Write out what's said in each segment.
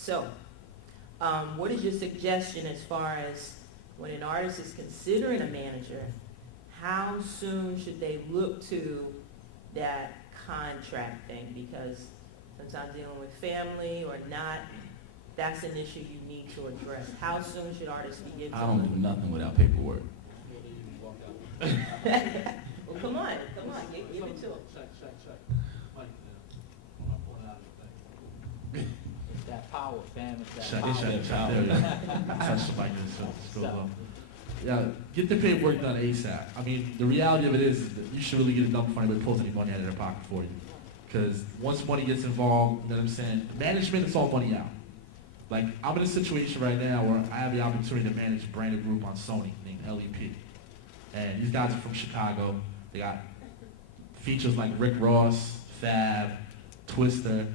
So, what is your suggestion as far as when an artist is considering a manager, how soon should they look to that contract thing? Because sometimes dealing with family or not, that's an issue you need to address. How soon should artists begin to I don't do nothing without paperwork. Well, come on, give it to them. It's that power, fam. It's that Shut power. it, shut it. Touch the mic so it goes off. Yeah, get the paperwork done ASAP. I mean, the reality of it is that you should really get it done before anybody pulls any money out of their pocket for you. Because once money gets involved, you know what I'm saying, management, it's all money out. Like, I'm in a situation right now where I have the opportunity to manage a branded group on Sony named LEP. And these guys are from Chicago. They got features like Rick Ross, Fab, Twister,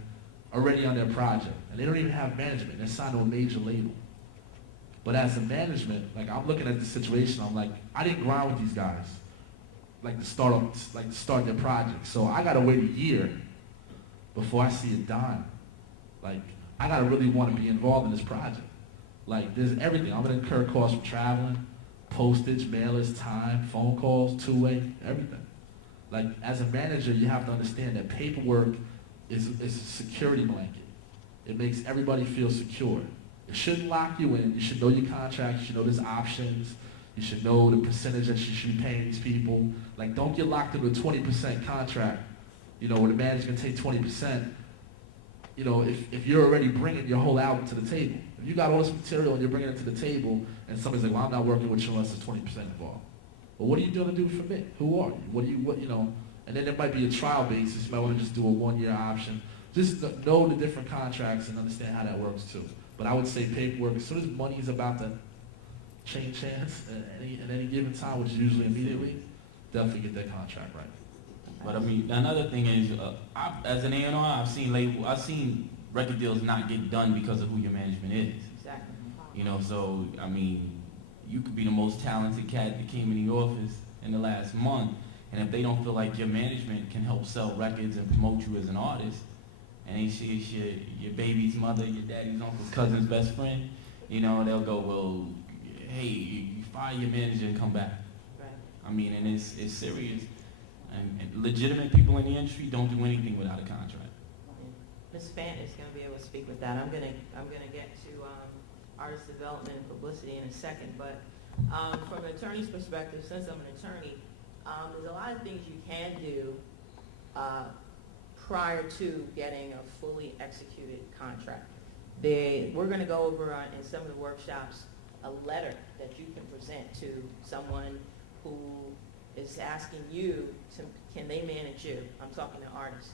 already on their project. And they don't even have management. They're signed to a major label. But as a management, like, I'm looking at the situation, I'm like, I didn't grind with these guys, like to start their project. So I gotta wait a year before I see a dime. Like, I gotta really want to be involved in this project. Like, there's everything. I'm gonna incur costs for traveling, postage, mailers, time, phone calls, two-way, everything. Like, as a manager, you have to understand that paperwork is a security blanket. It makes everybody feel secure. It shouldn't lock you in. You should know your contract. You should know there's options. You should know the percentage that you should be paying these people. Like, don't get locked into a 20% contract, you know, where the manager's gonna take 20%. You know, if you're already bringing your whole album to the table. If you got all this material and you're bringing it to the table, and somebody's like, well, I'm not working with you unless there's 20% involved. Well, what are you going to do for me? Who are you? You know? And then there might be a trial basis. You might want to just do a one-year option. Just know the different contracts and understand how that works too. But I would say paperwork, as soon as money is about to change hands at any given time, which is usually immediately, definitely get that contract right. But I mean, another thing is, as an A&R, I've seen record deals not get done because of who your management is. Exactly. You know, so I mean, you could be the most talented cat that came in the office in the last month, and if they don't feel like your management can help sell records and promote you as an artist, and it's your baby's mother, your daddy's uncle's cousin's best friend, you know, they'll go, well, hey, you fire your manager and come back. Right. I mean, and it's serious. And legitimate people in the industry don't do anything without a contract. Ms. Fant is going to be able to speak with that. I'm going to get to artist development and publicity in a second, but from an attorney's perspective, since I'm an attorney, there's a lot of things you can do prior to getting a fully executed contract. We're going to go over in some of the workshops a letter that you can present to someone who is asking you can they manage you? I'm talking to artists.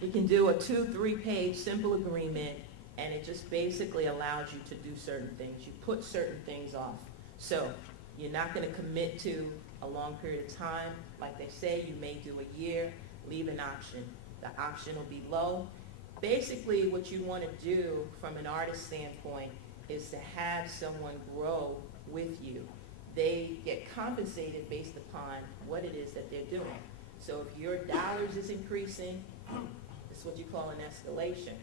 We can do a 2-3 page simple agreement, and it just basically allows you to do certain things. You put certain things off. So you're not going to commit to a long period of time. Like they say, you may do a year, leave an option. The option will be low. Basically, what you want to do from an artist standpoint is to have someone grow with you. They get compensated based upon what it is that they're doing. So if your dollars is increasing, it's what you call an escalation.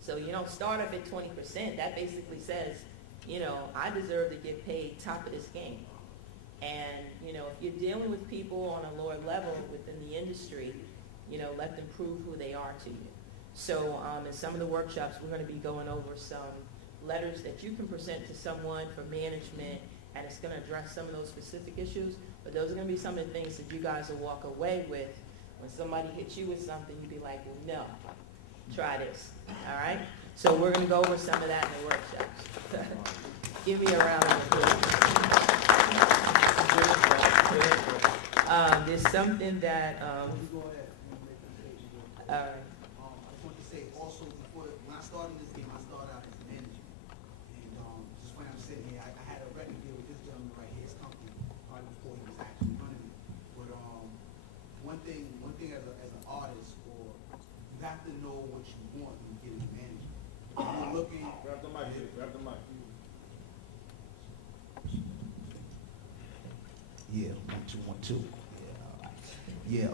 So you don't start up at 20%. That basically says, you know, I deserve to get paid top of this game. And, you know, if you're dealing with people on a lower level within the industry, you know, let them prove who they are to you. So in some of the workshops, we're going to be going over some letters that you can present to someone for management, and it's going to address some of those specific issues. But those are going to be some of the things that you guys will walk away with. When somebody hits you with something, you'd be like, well, no, try this. All right? So we're going to go over some of that in the workshops. Give me a round of applause. There's something that, all right. I just want to say also, before, when I started this game, I started out as a manager. And just when I'm sitting here, I had a record deal with this gentleman right here, his company, probably before he was actually running it. But one thing as an artist, or you have to know what you want when you get as a manager. If you're looking. Grab the mic, grab the mic. Yeah, 1, 2, 1, 2. Yeah,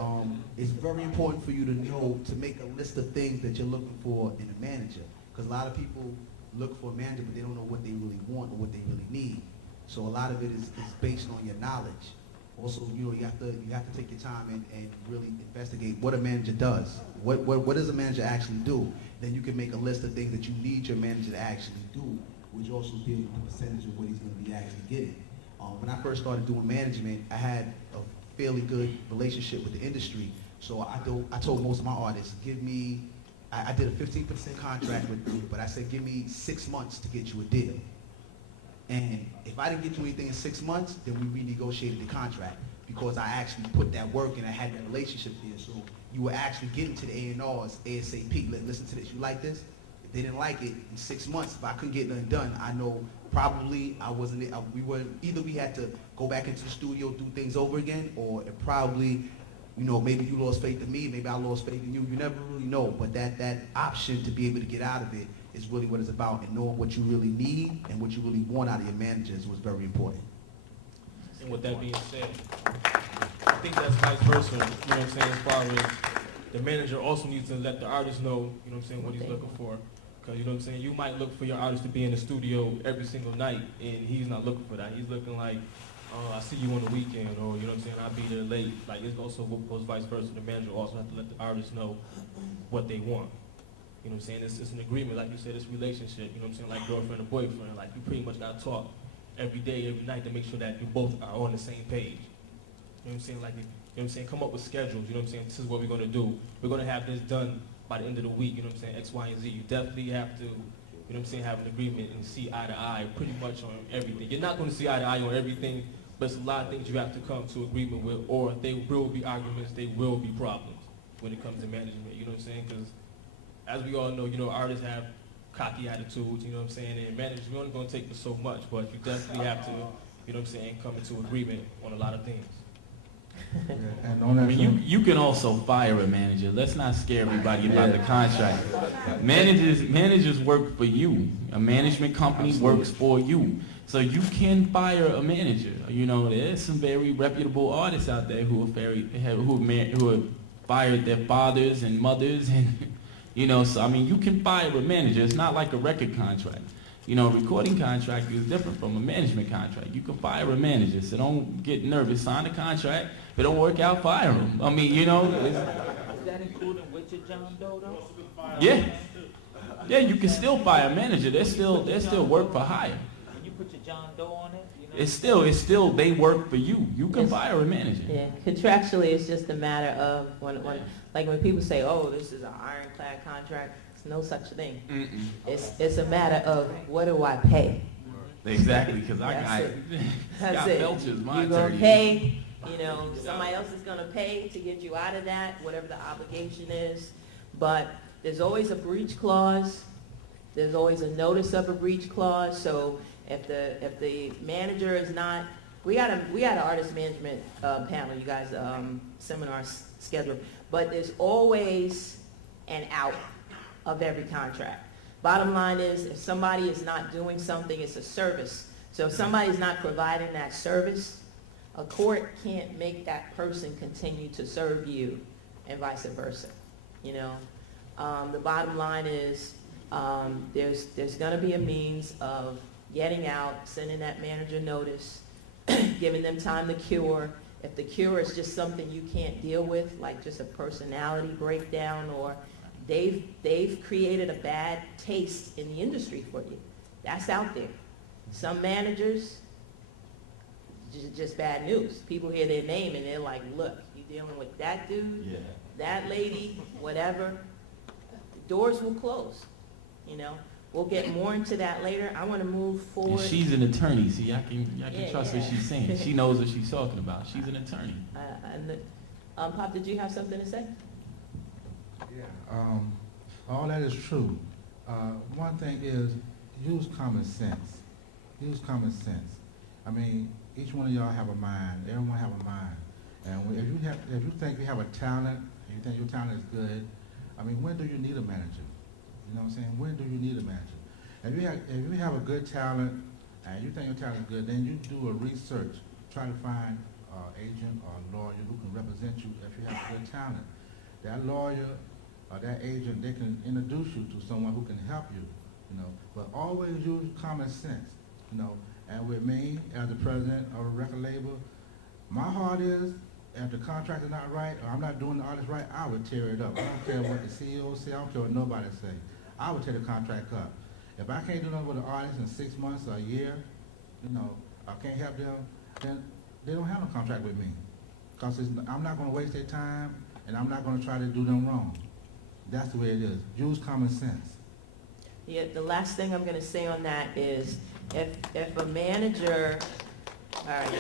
it's very important for you to know, to make a list of things that you're looking for in a manager. Because a lot of people look for a manager, but they don't know what they really want or what they really need. So a lot of it is based on your knowledge. Also, you know, you have to take your time and really investigate what a manager does. What does a manager actually do? Then you can make a list of things that you need your manager to actually do, which also deals with the percentage of what he's going to be actually getting. When I first started doing management, I had a fairly good relationship with the industry. So I told most of my artists, give me, I did a 15% contract with you, but I said, give me 6 months to get you a deal. And if I didn't get you anything in 6 months, then we renegotiated the contract because I actually put that work and I had that relationship there. So you were actually getting to the A&Rs ASAP. Listen to this, you like this? If they didn't like it, in 6 months, if I couldn't get nothing done, I know probably I wasn't, either we had to go back into the studio, do things over again, or it probably, you know, maybe you lost faith in me, maybe I lost faith in you. You never really know, but that option to be able to get out of it is really what it's about, and knowing what you really need and what you really want out of your managers was very important. And with that being said, I think that's vice versa, you know what I'm saying, as far as the manager also needs to let the artist know, you know what I'm saying, what he's looking for. Because, you know what I'm saying, you might look for your artist to be in the studio every single night, and he's not looking for that. He's looking like, I see you on the weekend, or, you know what I'm saying, I'll be there late. Like, it also goes vice versa. The manager also has to let the artist know what they want. You know what I'm saying? It's an agreement, like you said, it's a relationship, you know what I'm saying, like girlfriend and boyfriend. Like, you pretty much got to talk every day, every night to make sure that you both are on the same page. You know what I'm saying? Like, you know what I'm saying? Come up with schedules, you know what I'm saying? This is what we're going to do. We're going to have this done by the end of the week, you know what I'm saying? X, Y, and Z. You definitely have to, you know what I'm saying, have an agreement and see eye to eye pretty much on everything. You're not going to see eye to eye on everything, but it's a lot of things you have to come to agreement with, or there will be arguments, there will be problems when it comes to management, you know what I'm saying? Because as we all know, you know, artists have cocky attitudes, you know what I'm saying, and managers, we're only going to take for so much, but you definitely have to, you know what I'm saying, come into agreement on a lot of things. And on I that mean, front, you can also fire a manager. Let's not scare everybody about the contract. Managers work for you. A management company works for you. So you can fire a manager. You know, there's some very reputable artists out there who have fired their fathers and mothers, and you know. So I mean, you can fire a manager. It's not like a record contract. You know, a recording contract is different from a management contract. You can fire a manager, so don't get nervous. Sign a contract. If it don't work out, fire them. I mean, you know. Is that including with your John Doe though? Yeah. Yeah, you can still fire a manager. They're still work for hire. When you put your John Doe on it, you know. It's still they work for you. You can fire a manager. Yeah, contractually, it's just a matter of when people say, "Oh, this is an ironclad contract," it's no such thing. Mm-mm. It's a matter of what do I pay? Exactly, because I That's got it. That's got it. Belcher's my You're gonna attorney. pay. You know, somebody else is gonna pay to get you out of that, whatever the obligation is. But there's always a breach clause. There's always a notice of a breach clause. So if the manager is not, we got an artist management panel, you guys, seminar scheduled. But there's always an out of every contract. Bottom line is, if somebody is not doing something, it's a service. So if somebody is not providing that service, a court can't make that person continue to serve you, and vice versa. You know, the bottom line is there's going to be a means of getting out, sending that manager notice, giving them time to cure. If the cure is just something you can't deal with, like just a personality breakdown, or they've created a bad taste in the industry for you, that's out there. Some managers, just bad news. People hear their name and they're like, look, you dealing with that dude, Yeah. that lady, whatever, doors will close, you know. We'll get more into that later. I want to move And forward. she's an attorney, so y'all can Yeah, trust yeah. what she's saying. She knows what she's talking about. She's an attorney. Pop, did you have something to say? yeah, all that is true. One thing is use common sense. Use common sense. I mean, each one of y'all have a mind. Everyone have a mind. And if you think you have a talent, and you think your talent is good, I mean, when do you need a manager? You know what I'm saying? When do you need a manager? If you have a good talent and you think your talent is good, then you do a research, try to find an agent or a lawyer who can represent you if you have good talent. That lawyer or that agent, they can introduce you to someone who can help you, you know. But always use common sense, you know. And with me, as the president of a record label, my heart is, if the contract is not right, or I'm not doing the artist right, I would tear it up. I don't care what the CEO say, I don't care what nobody say. I would tear the contract up. If I can't do nothing with an artist in 6 months or a year, you know, I can't help them, then they don't have no contract with me. Because I'm not going to waste their time, and I'm not going to try to do them wrong. That's the way it is. Use common sense. Yeah, the last thing I'm going to say on that is, if a manager, all right,